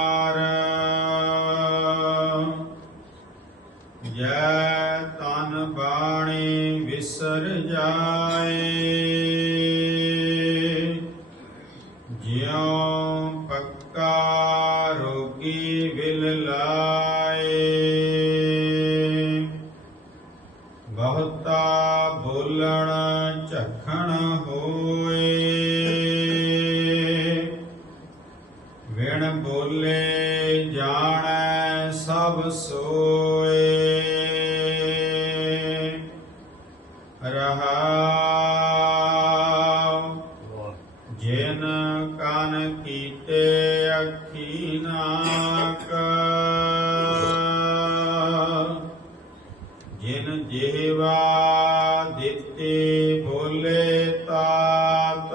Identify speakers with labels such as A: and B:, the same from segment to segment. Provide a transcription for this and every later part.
A: ਬੇਕਾਰ ਜੈ ਤਨ ਬਾਣੀ ਵਿਸਰ ਜਾਏ। ਜਿਉ ਪੱਕਾ ਰੋਗੀ ਵਿਲ ਲਾਏ। ਕੀਤੇ ਅੱਖੀ ਨਾਕ ਜਿਨ ਜੀਵਾ ਦਿੱਤੇ ਬੋਲੇ ਤਾਤ।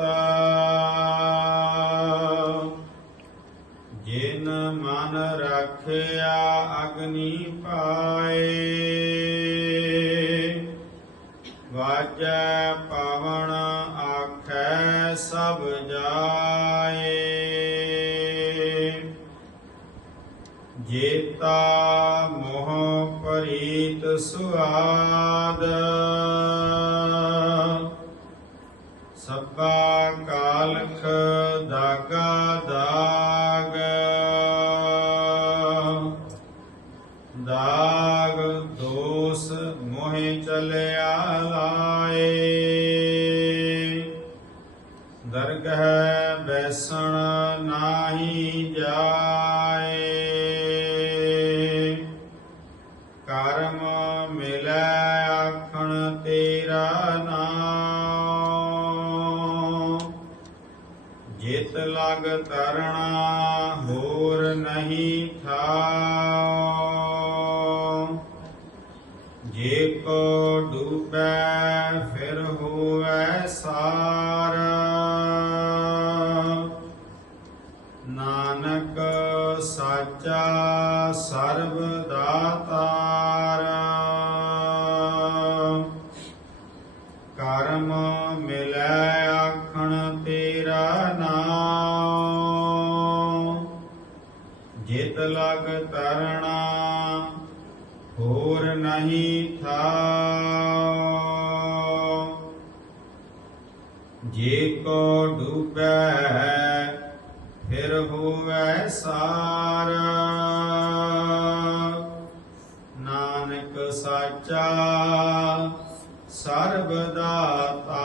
A: ਜਿਨ ਮਨ ਰੱਖਿਆ ਅਗਨੀ ਪਾਏ। ਵਾਜੈ ਪਵਣ ਆਖੈ ਸਭ ਜਾ ਸੁਆਦ। ਸਭਾ ਕਾਲਖ ਦਾਗਾ ਦਾਗ। ਦਾਗ ਦੋਸ ਮੋਹਿ ਚਲਿਆ ਲਾਏ। ਦਰਗਹ ਬੈਸਣ ਨਾਹੀ ਜਾ ਨਾਮ ਜਿਤ ਲਗ ਤਰਣਾ ਹੋਰ ਨਹੀਂ ਥਾਉ ਜੇ ਕੋ ਡੂਬੈ ਫਿਰ ਹੋਵੈ ਜਿਤ ਲਗ ਤਰਣਾ, ਹੋਰ ਨਹੀਂ ਥਾ। ਜੇ ਕੋ ਡੁਬੈ, ਫਿਰ ਹੋਵੈ ਸਾਰ। ਨਾਨਕ ਸਾਚਾ, ਸਰਬ ਦਾਤਾਰ